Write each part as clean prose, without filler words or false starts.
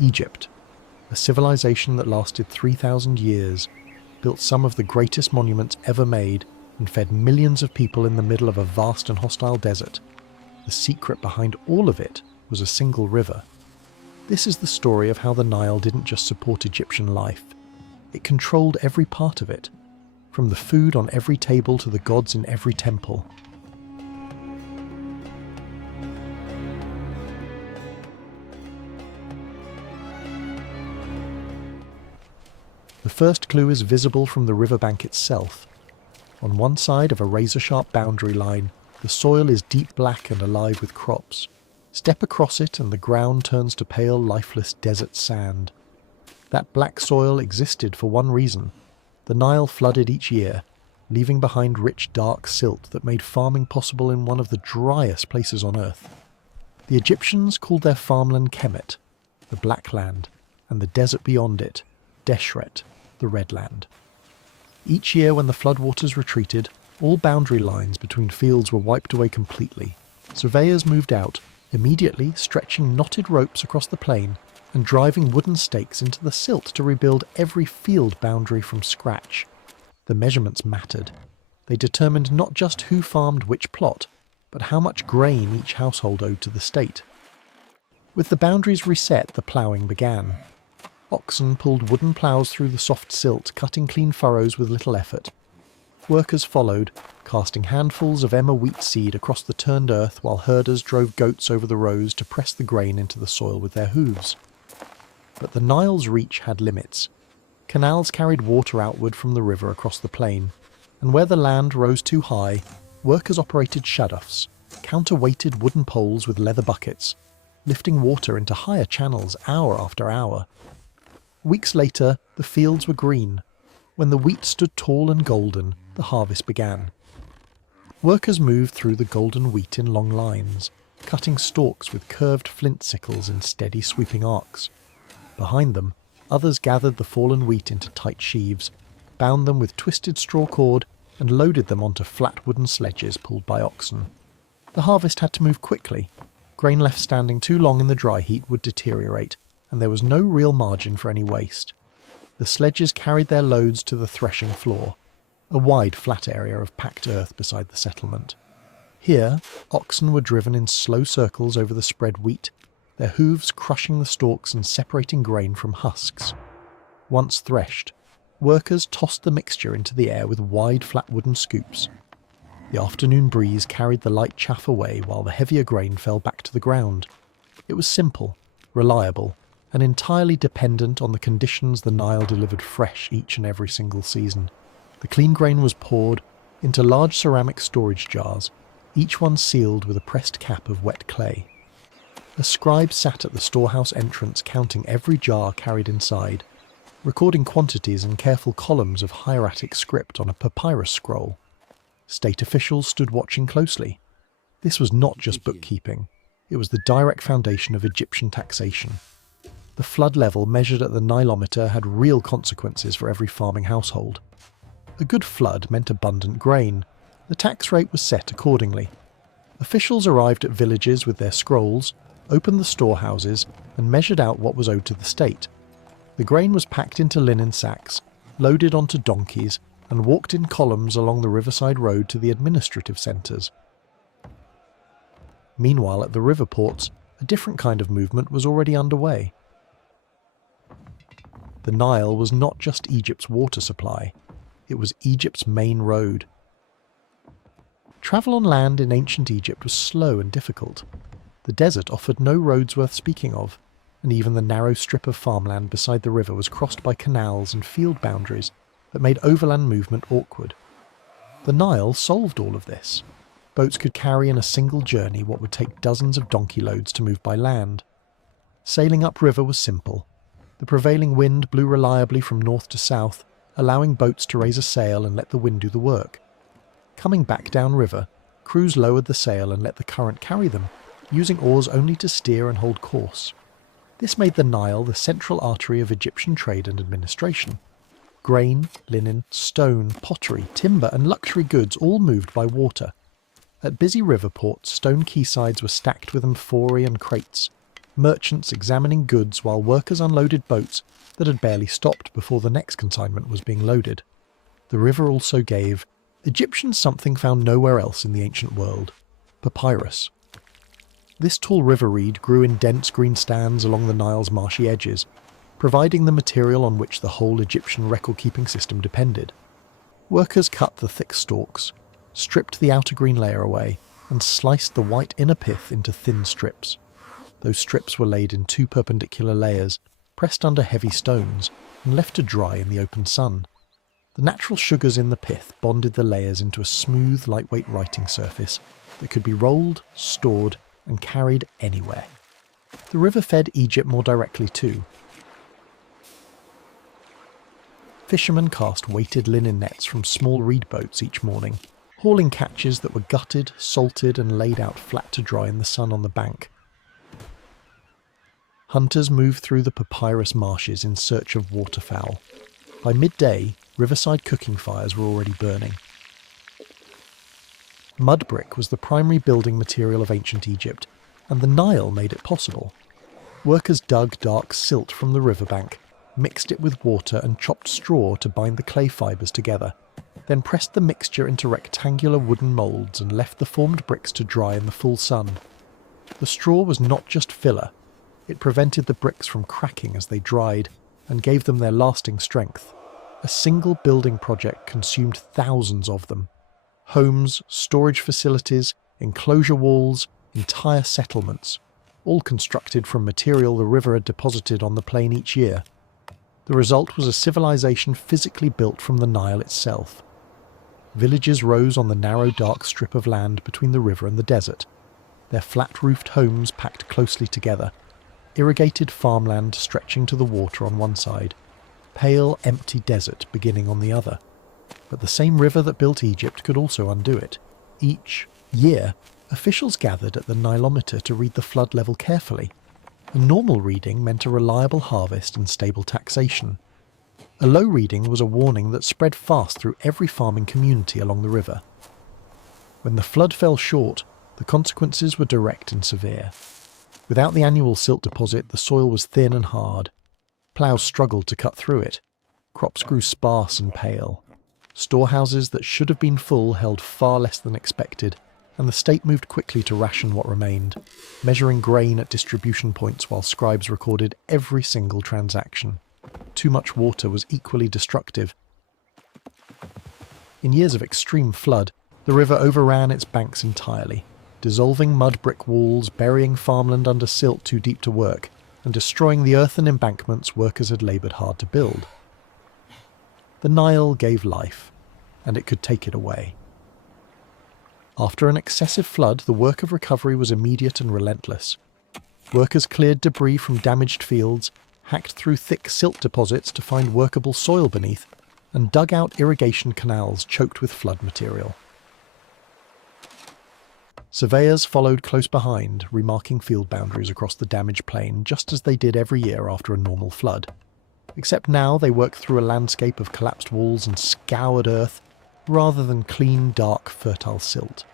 Egypt, a civilization that lasted 3,000 years, built some of the greatest monuments ever made, and fed millions of people in the middle of a vast and hostile desert. The secret behind all of it was a single river. This is the story of how the Nile didn't just support Egyptian life. It controlled every part of it, from the food on every table to the gods in every temple. The first clue is visible from the riverbank itself. On one side of a razor-sharp boundary line, the soil is deep black and alive with crops. Step across it and the ground turns to pale, lifeless desert sand. That black soil existed for one reason. The Nile flooded each year, leaving behind rich, dark silt that made farming possible in one of the driest places on earth. The Egyptians called their farmland Kemet, the Black Land, and the desert beyond it, Deshret, the Red Land. Each year when the floodwaters retreated, all boundary lines between fields were wiped away completely. Surveyors moved out, immediately stretching knotted ropes across the plain and driving wooden stakes into the silt to rebuild every field boundary from scratch. The measurements mattered. They determined not just who farmed which plot, but how much grain each household owed to the state. With the boundaries reset, the ploughing began. Oxen pulled wooden ploughs through the soft silt, cutting clean furrows with little effort. Workers followed, casting handfuls of emmer wheat seed across the turned earth while herders drove goats over the rows to press the grain into the soil with their hooves. But the Nile's reach had limits. Canals carried water outward from the river across the plain, and where the land rose too high, workers operated shutoffs, counterweighted wooden poles with leather buckets, lifting water into higher channels hour after hour. Weeks later, the fields were green. When the wheat stood tall and golden, the harvest began. Workers moved through the golden wheat in long lines, cutting stalks with curved flint sickles in steady sweeping arcs. Behind them, others gathered the fallen wheat into tight sheaves, bound them with twisted straw cord, and loaded them onto flat wooden sledges pulled by oxen. The harvest had to move quickly. Grain left standing too long in the dry heat would deteriorate, and there was no real margin for any waste. The sledges carried their loads to the threshing floor, a wide flat area of packed earth beside the settlement. Here, oxen were driven in slow circles over the spread wheat, their hooves crushing the stalks and separating grain from husks. Once threshed, workers tossed the mixture into the air with wide flat wooden scoops. The afternoon breeze carried the light chaff away while the heavier grain fell back to the ground. It was simple, reliable, and entirely dependent on the conditions the Nile delivered fresh each and every single season. The clean grain was poured into large ceramic storage jars, each one sealed with a pressed cap of wet clay. A scribe sat at the storehouse entrance counting every jar carried inside, recording quantities in careful columns of hieratic script on a papyrus scroll. State officials stood watching closely. This was not just bookkeeping, it was the direct foundation of Egyptian taxation. The flood level measured at the Nilometer had real consequences for every farming household. A good flood meant abundant grain. The tax rate was set accordingly. Officials arrived at villages with their scrolls, opened the storehouses, and measured out what was owed to the state. The grain was packed into linen sacks, loaded onto donkeys, and walked in columns along the riverside road to the administrative centres. Meanwhile, at the river ports, a different kind of movement was already underway. The Nile was not just Egypt's water supply, it was Egypt's main road. Travel on land in ancient Egypt was slow and difficult. The desert offered no roads worth speaking of, and even the narrow strip of farmland beside the river was crossed by canals and field boundaries that made overland movement awkward. The Nile solved all of this. Boats could carry in a single journey what would take dozens of donkey loads to move by land. Sailing upriver was simple. The prevailing wind blew reliably from north to south, allowing boats to raise a sail and let the wind do the work. Coming back downriver, crews lowered the sail and let the current carry them, using oars only to steer and hold course. This made the Nile the central artery of Egyptian trade and administration. Grain, linen, stone, pottery, timber and luxury goods all moved by water. At busy river ports, stone quaysides were stacked with amphorae and crates. merchants examining goods while workers unloaded boats that had barely stopped before the next consignment was being loaded. The river also gave Egyptians something found nowhere else in the ancient world: papyrus. This tall river reed grew in dense green stands along the Nile's marshy edges, providing the material on which the whole Egyptian record-keeping system depended. Workers cut the thick stalks, stripped the outer green layer away, and sliced the white inner pith into thin strips. Those strips were laid in 2 perpendicular layers, pressed under heavy stones, and left to dry in the open sun. The natural sugars in the pith bonded the layers into a smooth, lightweight writing surface that could be rolled, stored, and carried anywhere. The river fed Egypt more directly too. Fishermen cast weighted linen nets from small reed boats each morning, hauling catches that were gutted, salted, and laid out flat to dry in the sun on the bank. Hunters moved through the papyrus marshes in search of waterfowl. By midday, riverside cooking fires were already burning. Mud brick was the primary building material of ancient Egypt, and the Nile made it possible. Workers dug dark silt from the riverbank, mixed it with water and chopped straw to bind the clay fibres together, then pressed the mixture into rectangular wooden moulds and left the formed bricks to dry in the full sun. The straw was not just filler, it prevented the bricks from cracking as they dried and gave them their lasting strength. A single building project consumed thousands of them. Homes, storage facilities, enclosure walls, entire settlements, all constructed from material the river had deposited on the plain each year. The result was a civilization physically built from the Nile itself. Villages rose on the narrow dark strip of land between the river and the desert, their flat-roofed homes packed closely together, irrigated farmland stretching to the water on one side, pale, empty desert beginning on the other. But the same river that built Egypt could also undo it. Each year, officials gathered at the Nilometer to read the flood level carefully. A normal reading meant a reliable harvest and stable taxation. A low reading was a warning that spread fast through every farming community along the river. When the flood fell short, the consequences were direct and severe. Without the annual silt deposit, the soil was thin and hard. Ploughs struggled to cut through it. Crops grew sparse and pale. Storehouses that should have been full held far less than expected, and the state moved quickly to ration what remained, measuring grain at distribution points while scribes recorded every single transaction. Too much water was equally destructive. In years of extreme flood, the river overran its banks entirely, dissolving mud brick walls, burying farmland under silt too deep to work, and destroying the earthen embankments workers had laboured hard to build. The Nile gave life, and it could take it away. After an excessive flood, the work of recovery was immediate and relentless. Workers cleared debris from damaged fields, hacked through thick silt deposits to find workable soil beneath, and dug out irrigation canals choked with flood material. Surveyors followed close behind, remarking field boundaries across the damaged plain just as they did every year after a normal flood. Except now they worked through a landscape of collapsed walls and scoured earth, rather than clean, dark, fertile silt.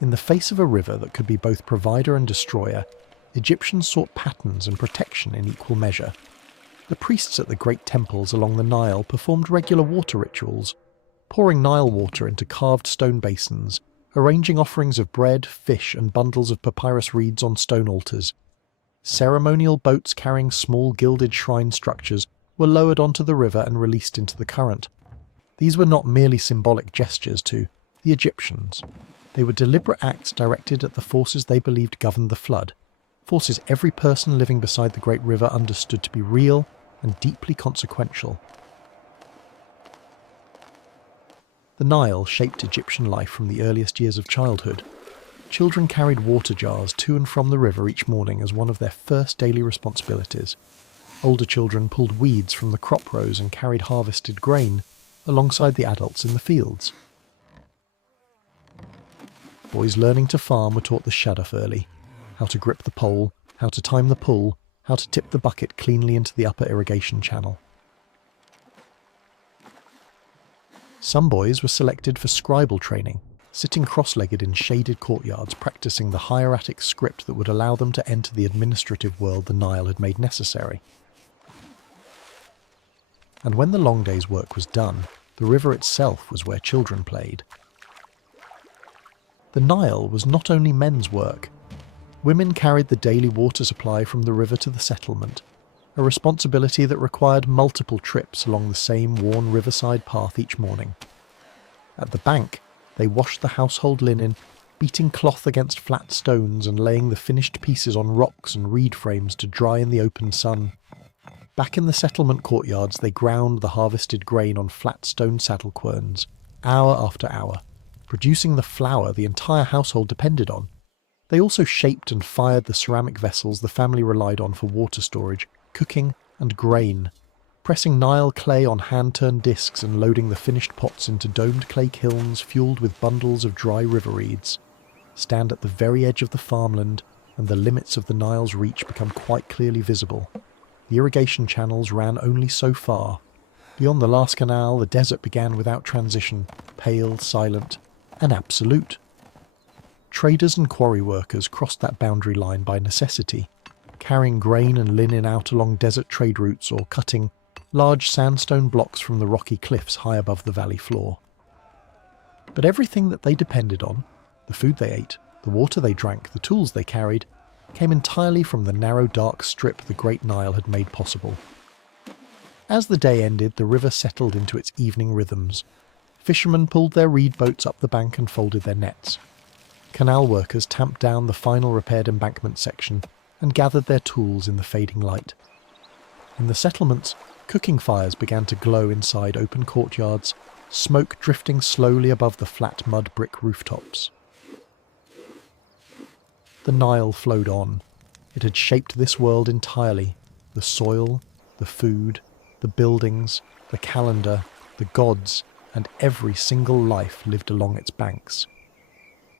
In the face of a river that could be both provider and destroyer, Egyptians sought patterns and protection in equal measure. The priests at the great temples along the Nile performed regular water rituals, pouring Nile water into carved stone basins, arranging offerings of bread, fish, and bundles of papyrus reeds on stone altars. Ceremonial boats carrying small gilded shrine structures were lowered onto the river and released into the current. These were not merely symbolic gestures to the Egyptians. They were deliberate acts directed at the forces they believed governed the flood, forces every person living beside the great river understood to be real and deeply consequential. The Nile shaped Egyptian life from the earliest years of childhood. Children carried water jars to and from the river each morning as one of their first daily responsibilities. Older children pulled weeds from the crop rows and carried harvested grain alongside the adults in the fields. Boys learning to farm were taught the shaduf early, how to grip the pole, how to time the pull, how to tip the bucket cleanly into the upper irrigation channel. Some boys were selected for scribal training, sitting cross-legged in shaded courtyards practicing the hieratic script that would allow them to enter the administrative world the Nile had made necessary. And when the long day's work was done, the river itself was where children played. The Nile was not only men's work. Women carried the daily water supply from the river to the settlement, a responsibility that required multiple trips along the same worn riverside path each morning. At the bank, they washed the household linen, beating cloth against flat stones and laying the finished pieces on rocks and reed frames to dry in the open sun. Back in the settlement courtyards, they ground the harvested grain on flat stone saddle querns, hour after hour, producing the flour the entire household depended on. They also shaped and fired the ceramic vessels the family relied on for water storage, cooking, and grain, pressing Nile clay on hand-turned discs and loading the finished pots into domed clay kilns fueled with bundles of dry river reeds. Stand at the very edge of the farmland, and the limits of the Nile's reach become quite clearly visible. The irrigation channels ran only so far. Beyond the last canal, the desert began without transition, pale, silent, and absolute. Traders and quarry workers crossed that boundary line by necessity, carrying grain and linen out along desert trade routes or cutting large sandstone blocks from the rocky cliffs high above the valley floor. But everything that they depended on, the food they ate, the water they drank, the tools they carried, came entirely from the narrow dark strip the Great Nile had made possible. As the day ended, the river settled into its evening rhythms. Fishermen pulled their reed boats up the bank and folded their nets. Canal workers tamped down the final repaired embankment section and gathered their tools in the fading light. In the settlements, cooking fires began to glow inside open courtyards, smoke drifting slowly above the flat mud brick rooftops. The Nile flowed on. It had shaped this world entirely. The soil, the food, the buildings, the calendar, the gods, and every single life lived along its banks.